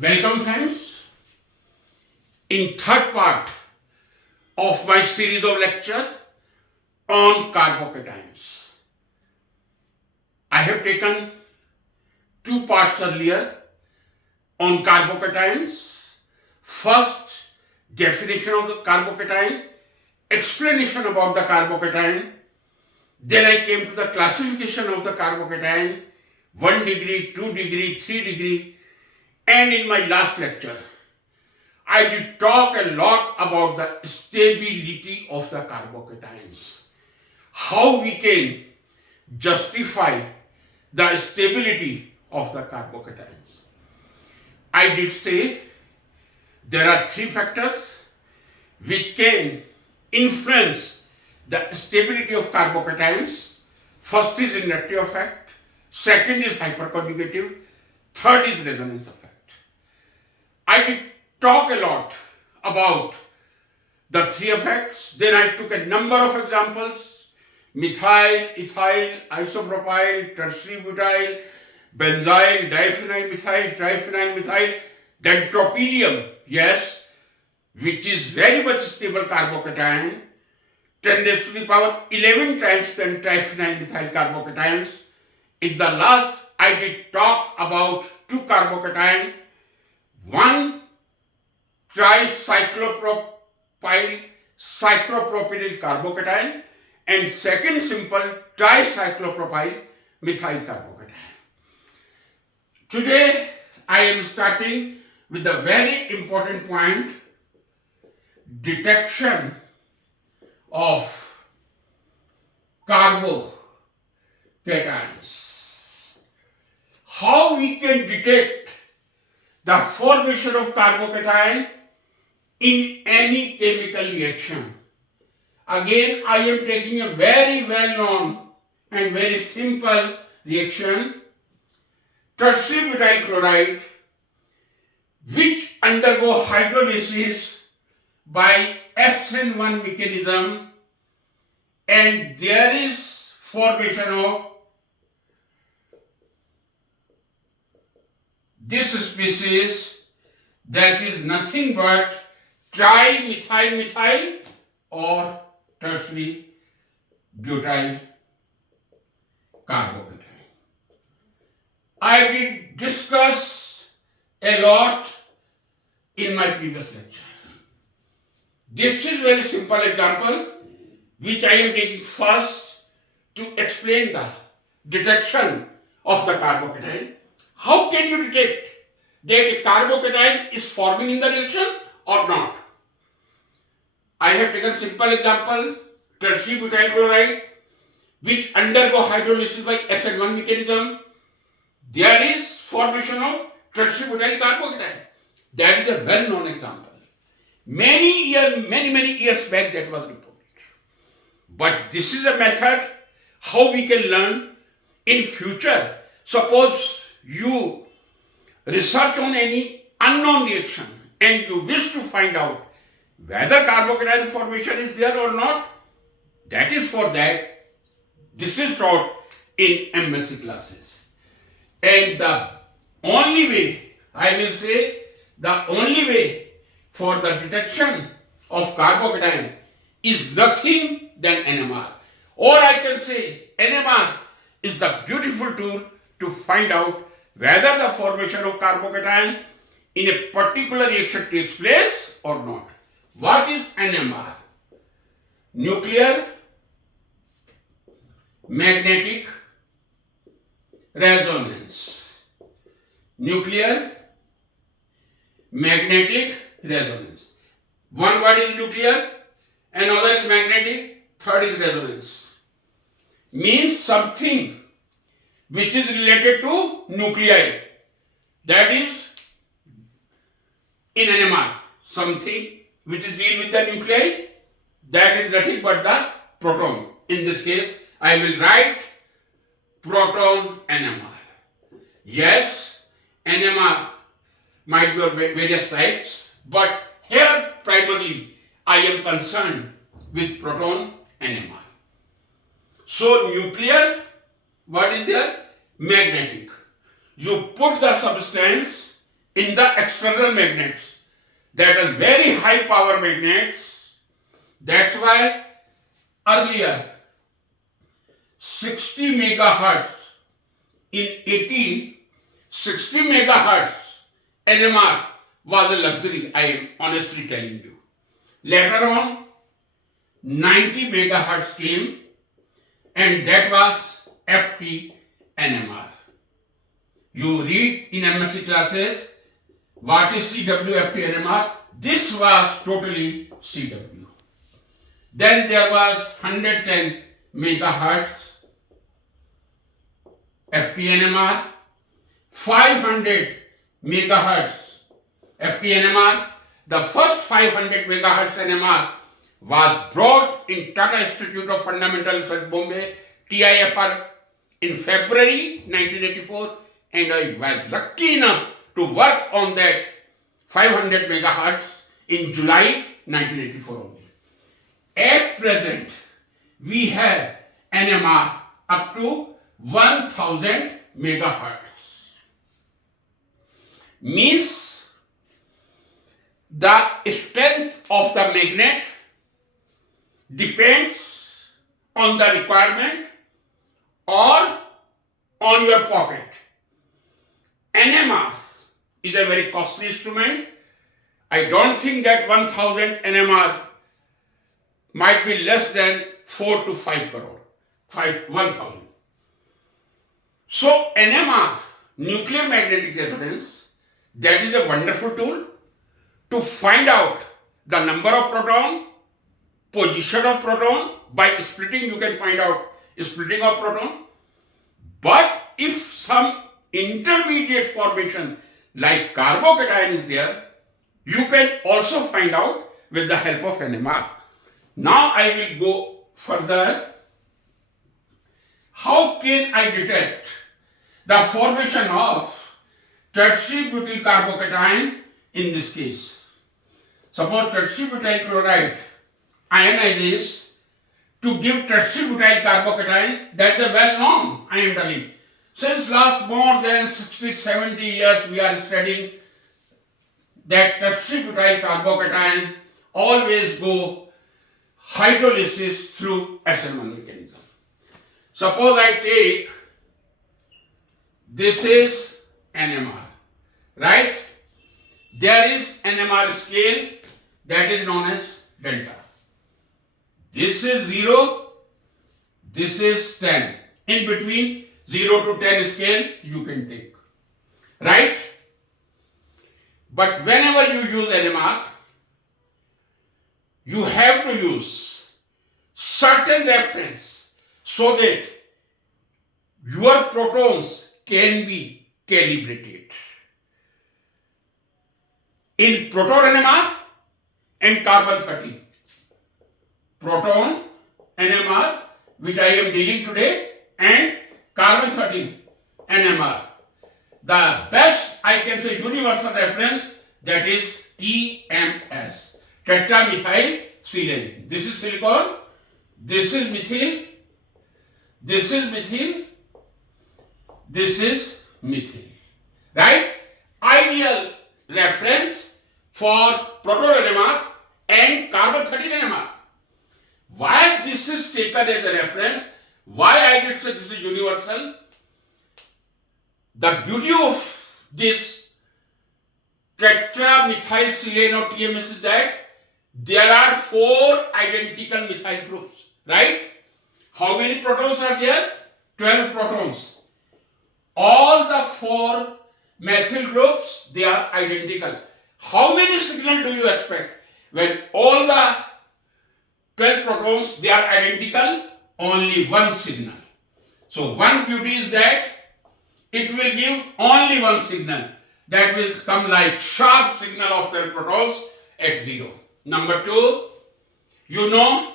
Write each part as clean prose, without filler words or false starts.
Welcome friends, in third part of my series of lecture on carbocations. I have taken two parts earlier on carbocations. First, definition of the carbocation, explanation about the carbocation. Then I came to the classification of the carbocation, 1 degree, 2 degree, 3 degree. And in my last lecture, I did talk a lot about the stability of the carbocations. How we can justify the stability of the carbocations. I did say there are three factors which can influence the stability of carbocations. First is inductive effect, second is hyperconjugative, third is resonance effect. I did talk a lot about the three effects. Then I took a number of examples: methyl, ethyl, isopropyl, tertiary butyl, benzyl, diphenyl methyl, triphenyl methyl, then tropylium, yes, which is very much stable carbocation, 10 raised to the power 11 times than triphenyl methyl carbocations. In the last, I did talk about two carbocations. One, tricyclopropyl cyclopropyl carbocation, and second simple tricyclopropyl methyl carbocation. Today I am starting with a very important point: detection of carbocations. How we can detect the formation of carbocation in any chemical reaction. Again, I am taking a very well-known and very simple reaction, tertiary butyl chloride, which undergo hydrolysis by SN1 mechanism, and there is formation of this species that is nothing but trimethyl-methyl or tertiary butyl carbocation. I did discuss a lot in my previous lecture. This is very simple example which I am taking first to explain the detection of the carbocation. How can you detect that a carbocation is forming in the reaction or not? I have taken simple example, tertiary butyl chloride, which undergo hydrolysis by SN1 mechanism. There is formation of tertiary butyl carbocation. That is a well-known example. Many years back that was reported. But this is a method how we can learn in future. Suppose you research on any unknown reaction and you wish to find out whether carbocation formation is there or not. That is for that. This is taught in MSc classes. And the only way, I will say, the only way for the detection of carbocation is nothing than NMR. Or I can say NMR is the beautiful tool to find out whether the formation of carbocation in a particular reaction takes place or not. What is NMR? Nuclear magnetic resonance. Nuclear magnetic resonance. One word is nuclear, another is magnetic, third is resonance. Means something which is related to nuclei. That is in NMR. Something which is deal with the nuclei, that is nothing but the proton. In this case, I will write proton NMR. Yes, NMR might be of various types, but here primarily I am concerned with proton NMR. So nuclear, what is there? Magnetic. You put the substance in the external magnets, that is very high power magnets. That's why earlier 60 megahertz in 60 megahertz NMR was a luxury, I am honestly telling you. Later on 90 megahertz came, and that was FT NMR. You read in MSc classes what is CW, FT NMR. This was totally CW. Then there was 110 megahertz FT NMR, 500 megahertz FT NMR. The first 500 megahertz NMR was brought in Tata Institute of Fundamental Research, Bombay, TIFR, in February 1984, and I was lucky enough to work on that 500 megahertz in July 1984 only. At present, we have NMR up to 1000 megahertz. Means the strength of the magnet depends on the requirement or on your pocket. NMR is a very costly instrument. I don't think that 1000 NMR might be less than 4 to 5 crore, 1000. So NMR, nuclear magnetic resonance, that is a wonderful tool to find out the number of proton, position of proton. By splitting you can find out splitting of proton. But if some intermediate formation like carbocation is there, you can also find out with the help of NMR. Now I will go further. How can I detect the formation of tertiary butyl carbocation in this case? Suppose tertiary butyl chloride ionizes to give tertiary butyl carbocation. That is a well known, I am telling. Since last more than 60-70 years we are studying that tertiary butyl carbocation always go hydrolysis through SN1 mechanism. Suppose I take, this is NMR, right? There is NMR scale that is known as delta. This is 0, this is 10. In between 0 to 10 scale you can take, right? But whenever you use NMR, you have to use certain reference so that your protons can be calibrated. In proton NMR and carbon 13. Proton NMR, which I am dealing today, and carbon 13 NMR. The best, I can say, universal reference, that is TMS, tetramethyl silane. This is silicon, this is methyl, this is methyl, this is methyl, right? Ideal reference for proton NMR and carbon 13 NMR. Why this is taken as a reference? Why I did say this is universal? The beauty of this tetramethylsilane or TMS is that there are 4 identical methyl groups, right? How many protons are there? 12 protons. All the 4 methyl groups, they are identical. How many signals do you expect? When all the 12 protons, they are identical, only one signal. So one beauty is that it will give only one signal. That will come like sharp signal of 12 protons at 0. Number 2, you know,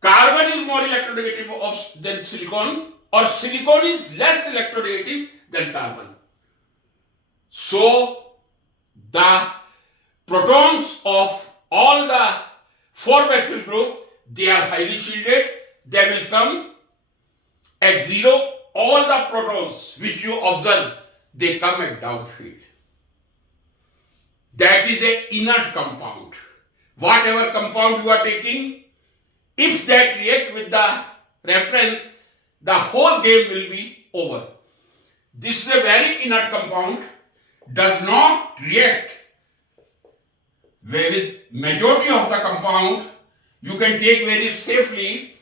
carbon is more electronegative than silicon, or silicon is less electronegative than carbon. So the protons of all the 4 methyl group, they are highly shielded. They will come at 0. All the protons which you observe, they come at downfield. that is an inert compound. Whatever compound you are taking, if that react with the reference, the whole game will be over. This is a very inert compound, does not react with majority of the compound. You can take very safely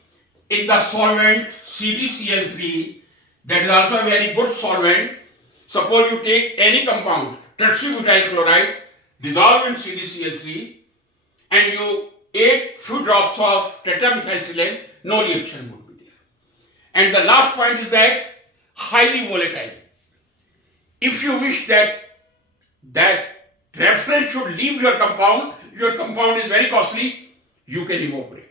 in the solvent CdCl3, that is also a very good solvent. Suppose you take any compound, tetrabutyl chloride, dissolve in CdCl3, and you add few drops of tetramethylsilane, no reaction would be there. And the last point is that highly volatile. If you wish that reference should leave your compound is very costly, you can evaporate.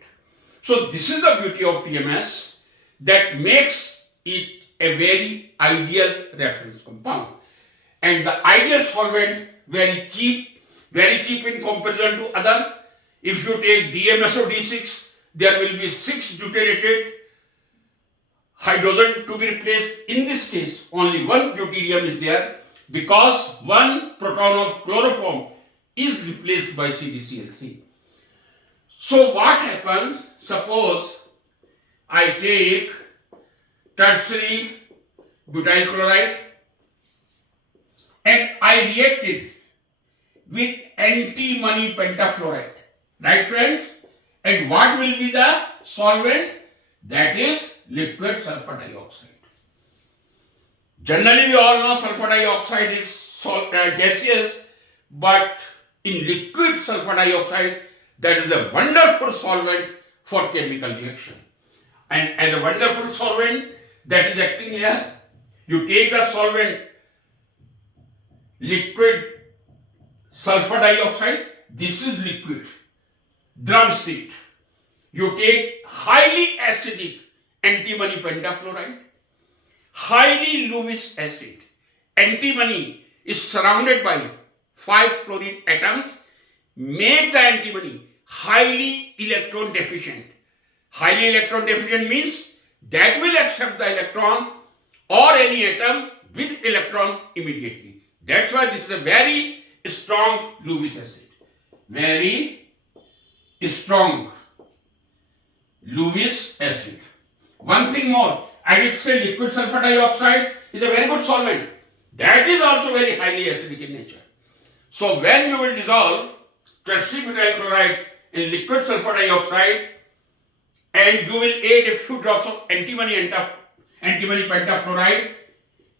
So this is the beauty of TMS that makes it a very ideal reference compound. And the ideal solvent, very cheap in comparison to other. If you take DMSO-D6, there will be 6 deuterated hydrogen to be replaced. In this case, only 1 deuterium is there because 1 proton of chloroform is replaced by CdCl3. So what happens? Suppose I take tertiary butyl chloride and I react it with antimony pentafluoride. Right, friends? And what will be the solvent? That is liquid sulfur dioxide. Generally, we all know sulfur dioxide is gaseous, but in liquid sulfur dioxide, that is a wonderful solvent for chemical reaction. And as a wonderful solvent that is acting here, you take the solvent liquid sulfur dioxide, this is liquid, drum state. You take highly acidic antimony pentafluoride, highly Lewis acid. Antimony is surrounded by 5 fluorine atoms, make the antimony highly electron deficient. Highly electron deficient means that will accept the electron or any atom with electron immediately. That's why this is a very strong Lewis acid. Very strong Lewis acid. One thing more, I did say liquid sulfur dioxide is a very good solvent. That is also very highly acidic in nature. So when you will dissolve tetrabutyl chloride in liquid sulfur dioxide and you will add a few drops of antimony pentafluoride,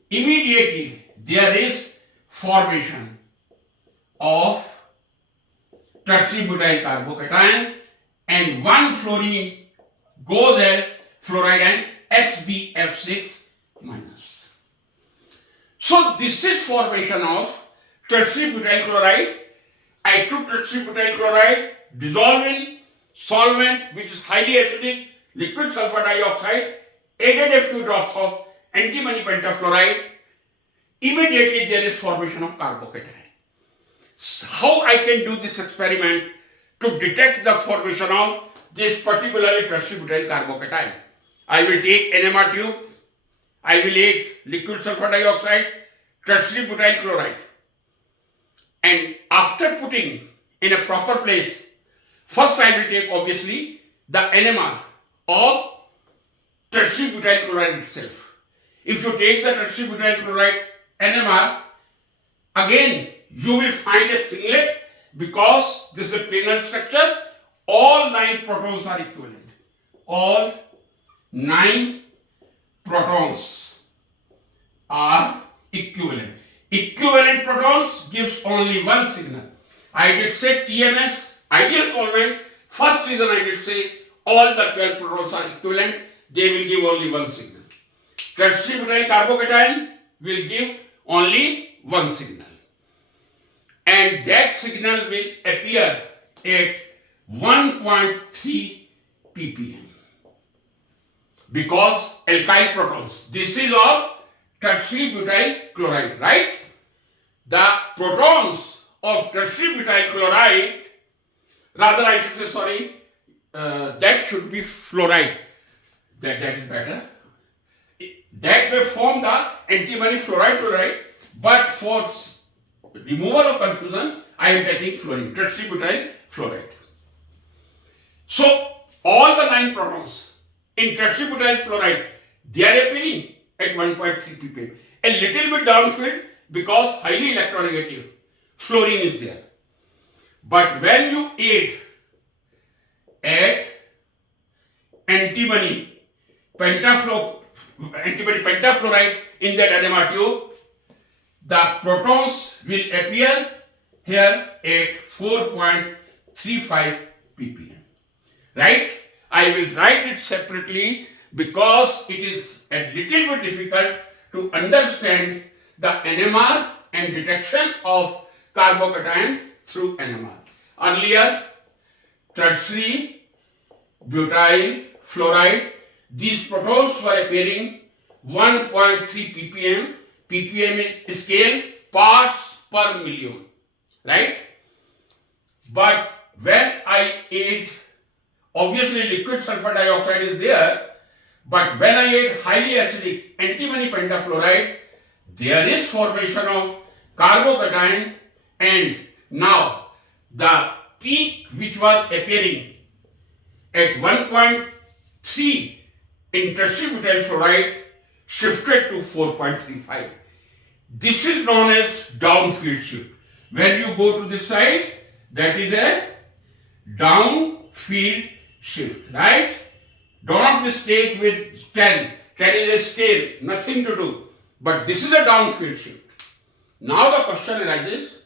immediately there is formation of tetrabutyl carbocation and 1 fluorine goes as fluoride and SbF6 minus. So this is formation of tetrabutyl chloride. I took tetrabutyl chloride, dissolved in solvent which is highly acidic, liquid sulfur dioxide, added a few drops of antimony pentafluoride. Immediately there is formation of carbocation. How I can do this experiment to detect the formation of this particularly tetrabutyl carbocation? I will take NMR tube, I will add liquid sulfur dioxide, tetrabutyl chloride, and after putting in a proper place, first I will take obviously the NMR of tetrabutyl chloride itself. If you take the tetrabutyl chloride NMR, again you will find a singlet because this is a planar structure. All 9 protons are equivalent. All 9 protons are equivalent. Equivalent protons gives only one signal. I did say TMS, ideal solvent. First reason I did say all the 12 protons are equivalent. They will give only one signal. Tetrabutyl carbocation will give only one signal. And that signal will appear at 1.3 ppm. Because alkyl protons, this is of tetrabutyl chloride, right? The protons of tetrabutyl chloride, rather I should say, sorry, that should be fluoride. That is better. That may form the antimony fluoride chloride, but for removal of confusion, I am taking fluorine, tetrabutyl fluoride. So all the 9 protons in tetrabutyl fluoride, they are appearing at 1.3 ppm. A little bit downfield because highly electronegative fluorine is there. But when you add antimony pentafluoride in that NMR tube, the protons will appear here at 4.35 ppm. Right? I will write it separately because it is a little bit difficult to understand the NMR and detection of carbocation through NMR. Earlier, tertiary butyl fluoride, these protons were appearing 1.3 ppm. ppm is scale, parts per million, right? But when I add, obviously liquid sulfur dioxide is there, but when I add highly acidic antimony pentafluoride, there is formation of carbocation, and now the peak which was appearing at 1.3 in tetrabutyl fluoride shifted to 4.35. This is known as downfield shift. When you go to this side, that is a downfield shift, right? Don't mistake with 10. 10 is a scale, nothing to do. But this is a downfield shift. Now the question arises,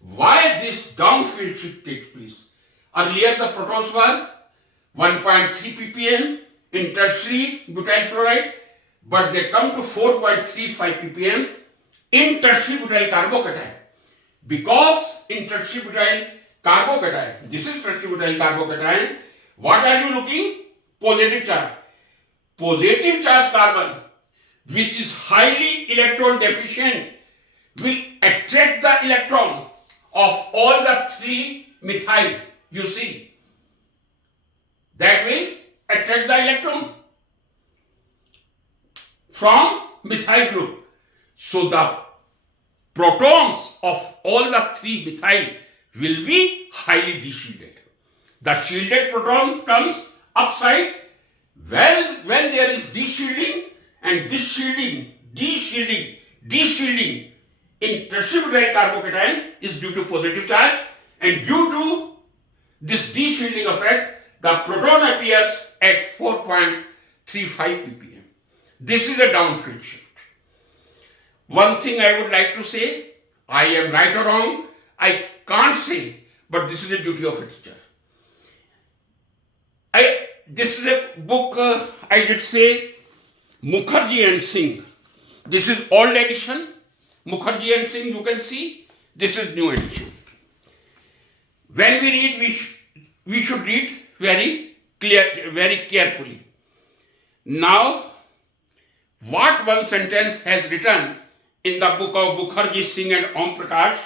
why this downfield shift takes place? Earlier the protons were 1.3 ppm in tertiary butyl fluoride, but they come to 4.35 ppm in tertiary butyl carbocation. Because in tertiary butyl carbocation, this is tertiary butyl carbocation, what are you looking? Positive charge. Positive charge carbon, which is highly electron deficient, will attract the electron of all the 3 methyl. You see, that will attract the electron from methyl group. So the protons of all the 3 methyl will be highly deshielded. The shielded proton comes upside. Well, when there is deshielding and deshielding in tertiary carbocation is due to positive charge, and due to this deshielding effect, the proton appears at 4.35 ppm. This is a downfield shift. One thing I would like to say, I am right or wrong, I can't say, but this is the duty of a teacher. This is a book, I did say, Mukherjee and Singh. This is old edition. Mukherjee and Singh, you can see. This is new edition. When we read, we should read very carefully. Now, what one sentence has written in the book of Mukherjee, Singh and Om Prakash,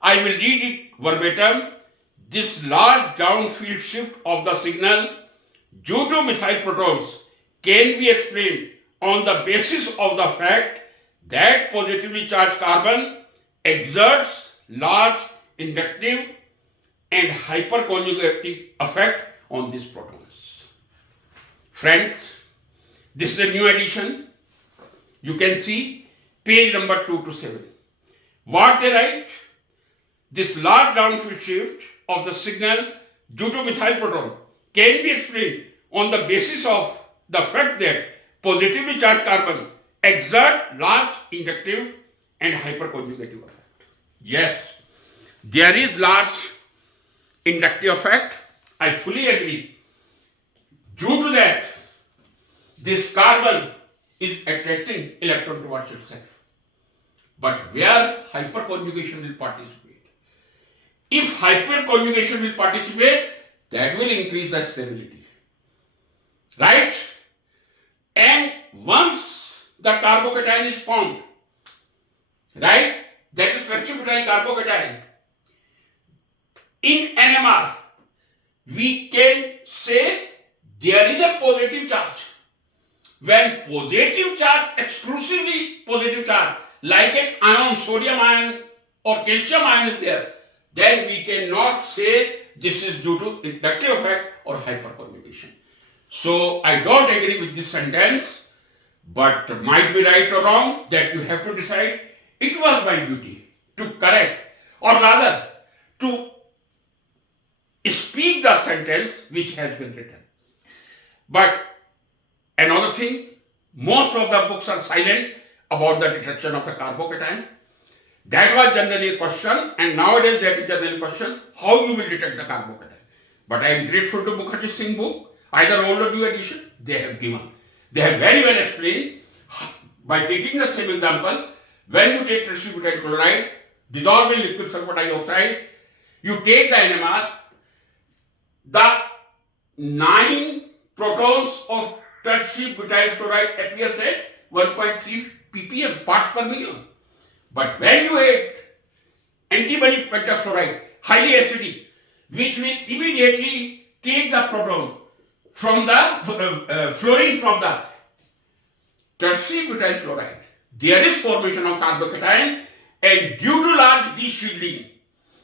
I will read it verbatim. This large downfield shift of the signal due to methyl protons can be explained on the basis of the fact that positively charged carbon exerts large inductive and hyperconjugative effect on these protons. Friends, this is a new edition. You can see page number 2 to 7. What they write? This large downfield shift of the signal due to methyl proton can be explained on the basis of the fact that positively charged carbon exert large inductive and hyperconjugative effect. Yes, there is large inductive effect. I fully agree. Due to that, this carbon is attracting electron towards itself. But where hyperconjugation will participate? If hyperconjugation will participate, that will increase the stability. Right? And once the carbocation is formed, right? That is tetrabutyl carbocation. In NMR, we can say there is a positive charge. When positive charge, exclusively positive charge, like an ion, sodium ion or calcium ion is there, then we cannot say this is due to inductive effect or hyperconjugation. So I don't agree with this sentence, but might be right or wrong, that you have to decide. It was my duty to correct, or rather to speak the sentence which has been written. But another thing, most of the books are silent about the detection of the carbocation. That was generally a question, and nowadays that is generally a question, how you will detect the carbocation. But I am grateful to Mukherjee Singh book, either old or new edition, they have given. They have very well explained by taking the same example. When you take tertiary butyl chloride, dissolved in liquid sulfur dioxide, you take the NMR, the 9 protons of tertiary butyl chloride appears at 1.3 ppm, parts per million. But when you add antimony pentafluoride, highly acidic, which will immediately take the proton from the fluorine from the tertiary butyl fluoride, there is formation of carbocation, and due to large de-shielding,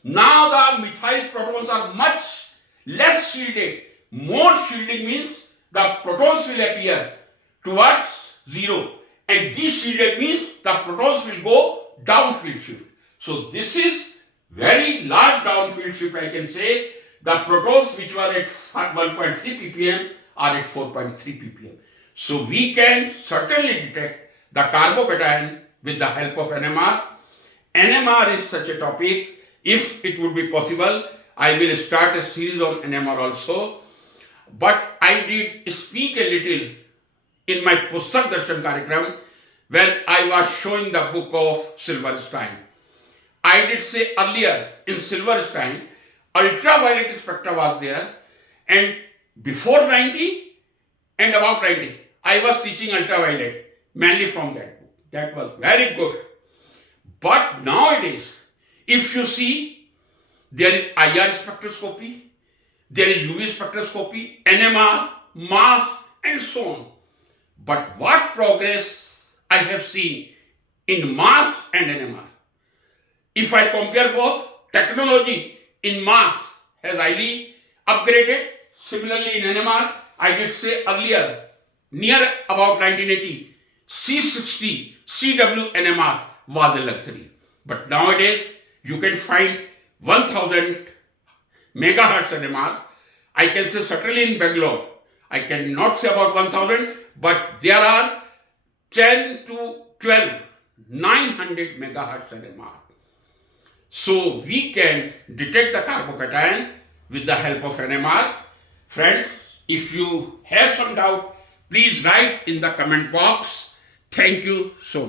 now the methyl protons are much less shielded. More shielding means the protons will appear towards zero, and de-shielded means the protons will go downfield shift. So this is very large downfield shift, I can say. The protons which were at 1.3 ppm are at 4.3 ppm. So we can certainly detect the carbocation with the help of NMR. NMR is such a topic. If it would be possible, I will start a series on NMR also. But I did speak a little in my Pustak Darshan Karyakram when I was showing the book of Silverstein. I did say earlier in Silverstein, ultraviolet spectra was there, and before 90 and about 90, I was teaching ultraviolet, mainly from that book. That was very good. But nowadays, if you see, there is IR spectroscopy, there is UV spectroscopy, NMR, mass, and so on. But what progress I have seen in mass and NMR. If I compare both, technology in mass has highly upgraded. Similarly in NMR, I did say earlier, near about 1980, C60 CW NMR was a luxury. But nowadays, you can find 1000 megahertz NMR. I can say certainly in Bangalore, I cannot say about 1000, but there are 10 to 12, 900 megahertz NMR. So we can detect the carbocation with the help of NMR. Friends, if you have some doubt, please write in the comment box. Thank you so much.